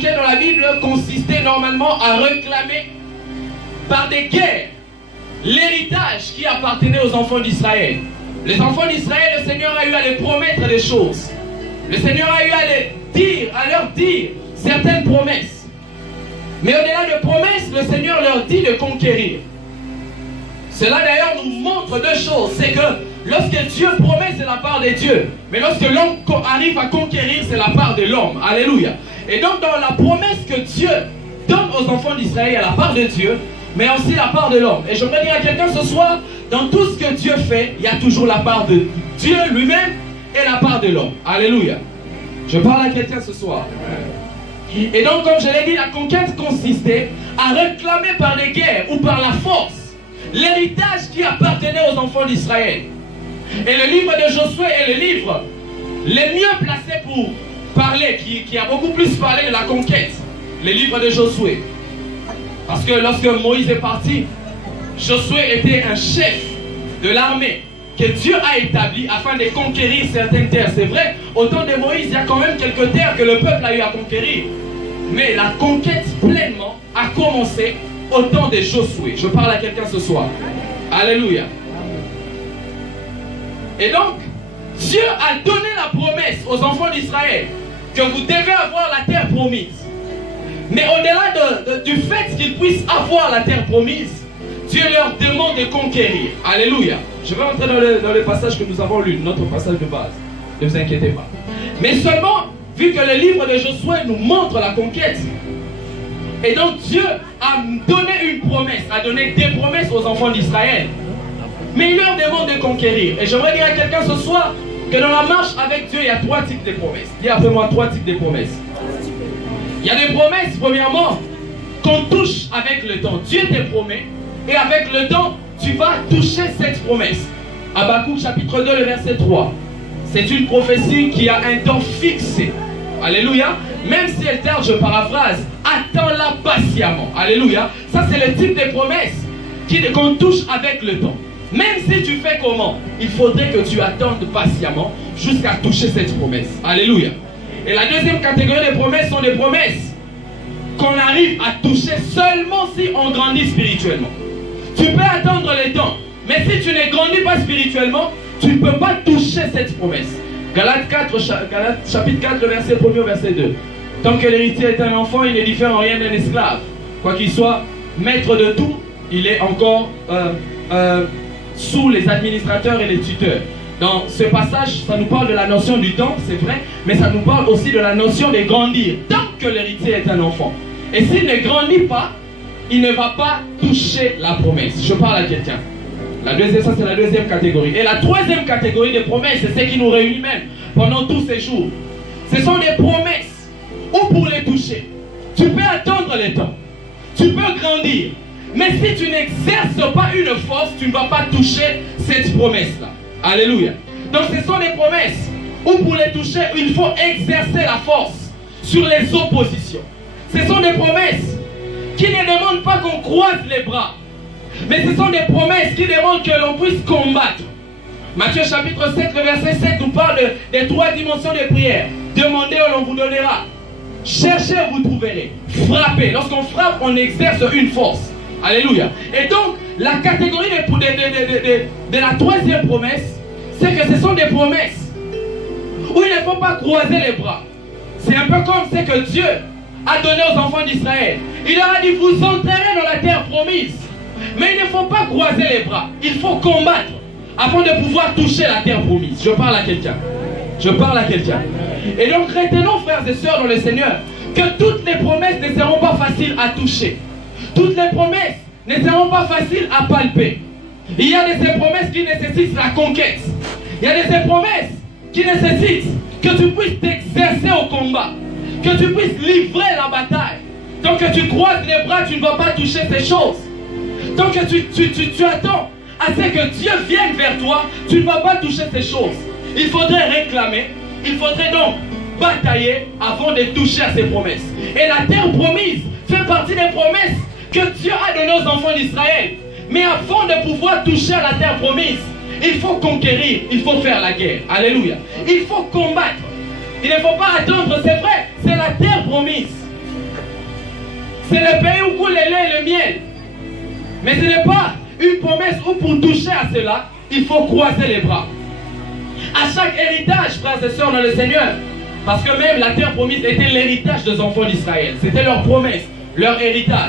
conquête dans la Bible consistait normalement à réclamer par des guerres l'héritage qui appartenait aux enfants d'Israël. Les enfants d'Israël, le Seigneur a eu à les promettre des choses. Le Seigneur a eu à leur dire certaines promesses. Mais au-delà de promesses, le Seigneur leur dit de conquérir. Cela d'ailleurs nous montre deux choses. C'est que lorsque Dieu promet, c'est la part de Dieu. Mais lorsque l'homme arrive à conquérir, c'est la part de l'homme. Alléluia. Et donc dans la promesse que Dieu donne aux enfants d'Israël, il y a la part de Dieu, mais aussi la part de l'homme. Et j'aimerais dire à quelqu'un ce soir, dans tout ce que Dieu fait, il y a toujours la part de Dieu lui-même et la part de l'homme. Alléluia. Je parle à quelqu'un ce soir. Et donc, comme je l'ai dit, la conquête consistait à réclamer par les guerres ou par la force l'héritage qui appartenait aux enfants d'Israël. Et le livre de Josué est le livre le mieux placé pour parler, qui a beaucoup plus parlé de la conquête. Le livre de Josué. Parce que lorsque Moïse est parti, Josué était un chef de l'armée que Dieu a établi afin de conquérir certaines terres. C'est vrai, au temps de Moïse, il y a quand même quelques terres que le peuple a eu à conquérir. Mais la conquête pleinement a commencé au temps de Josué. Je parle à quelqu'un ce soir. Alléluia. Et donc, Dieu a donné la promesse aux enfants d'Israël que vous devez avoir la terre promise. Mais au-delà du fait qu'ils puissent avoir la terre promise, Dieu leur demande de conquérir. Alléluia. Je vais entrer dans le passage que nous avons lu, notre passage de base. Ne vous inquiétez pas. Mais seulement, vu que le livre de Josué nous montre la conquête, et donc Dieu a donné une promesse, a donné des promesses aux enfants d'Israël. Mais il leur demande de conquérir. Et j'aimerais dire à quelqu'un ce soir que dans la marche avec Dieu, il y a trois types de promesses. Dis après moi, trois types de promesses. Il y a des promesses, premièrement, qu'on touche avec le temps. Dieu te promet, et avec le temps, tu vas toucher cette promesse. Habakkuk chapitre 2, le verset 3. C'est une prophétie qui a un temps fixé. Alléluia. Même si elle tarde, je paraphrase, attends-la patiemment. Alléluia. Ça, c'est le type de promesse qu'on touche avec le temps. Même si tu fais comment, il faudrait que tu attendes patiemment jusqu'à toucher cette promesse. Alléluia. Et la deuxième catégorie de promesses sont des promesses qu'on arrive à toucher seulement si on grandit spirituellement. Tu peux attendre le temps, mais si tu ne grandis pas spirituellement, tu ne peux pas toucher cette promesse. Galates chapitre 4, verset 1 au verset 2. Tant que l'héritier est un enfant, il ne diffère en rien d'un esclave. Quoi qu'il soit maître de tout, il est encore sous les administrateurs et les tuteurs. Dans ce passage, ça nous parle de la notion du temps, c'est vrai, mais ça nous parle aussi de la notion de grandir, tant que l'héritier est un enfant. Et s'il ne grandit pas, il ne va pas toucher la promesse. Je parle à quelqu'un. Ça, c'est la deuxième catégorie. Et la troisième catégorie de promesses, c'est ce qui nous réunit même pendant tous ces jours. Ce sont des promesses où pour les toucher, tu peux attendre le temps, tu peux grandir, mais si tu n'exerces pas une force, tu ne vas pas toucher cette promesse-là. Alléluia. Donc ce sont des promesses où pour les toucher, il faut exercer la force sur les oppositions. Ce sont des promesses qui ne demandent pas qu'on croise les bras, mais ce sont des promesses qui demandent que l'on puisse combattre. Matthieu chapitre 7, le verset 7 nous parle des trois dimensions de prière. Demandez et l'on vous donnera. Cherchez et vous trouverez. Frappez. Lorsqu'on frappe, on exerce une force. Alléluia. Et donc, la catégorie de la troisième promesse, c'est que ce sont des promesses où il ne faut pas croiser les bras. C'est un peu comme ce que Dieu a donné aux enfants d'Israël. Il leur a dit, vous entrerez dans la terre promise. Mais il ne faut pas croiser les bras. Il faut combattre afin de pouvoir toucher la terre promise. Je parle à quelqu'un. Je parle à quelqu'un. Et donc, retenons, frères et sœurs dans le Seigneur, que toutes les promesses ne seront pas faciles à toucher. Toutes les promesses ne seront pas faciles à palper. Il y a de ces promesses qui nécessitent la conquête. Il y a de ces promesses qui nécessitent que tu puisses t'exercer au combat, que tu puisses livrer la bataille. Tant que tu croises les bras, tu ne vas pas toucher ces choses. Tant que tu attends à ce que Dieu vienne vers toi, tu ne vas pas toucher ces choses. Il faudrait réclamer, il faudrait donc batailler avant de toucher à ces promesses. Et la terre promise fait partie des promesses que Dieu a données aux enfants d'Israël. Mais avant de pouvoir toucher à la terre promise, il faut conquérir, il faut faire la guerre. Alléluia. Il faut combattre. Il ne faut pas attendre, c'est vrai, c'est la terre promise. C'est le pays où coule le lait et le miel. Mais ce n'est pas une promesse où pour toucher à cela, il faut croiser les bras. À chaque héritage, frères et sœurs dans le Seigneur, parce que même la terre promise était l'héritage des enfants d'Israël. C'était leur promesse, leur héritage.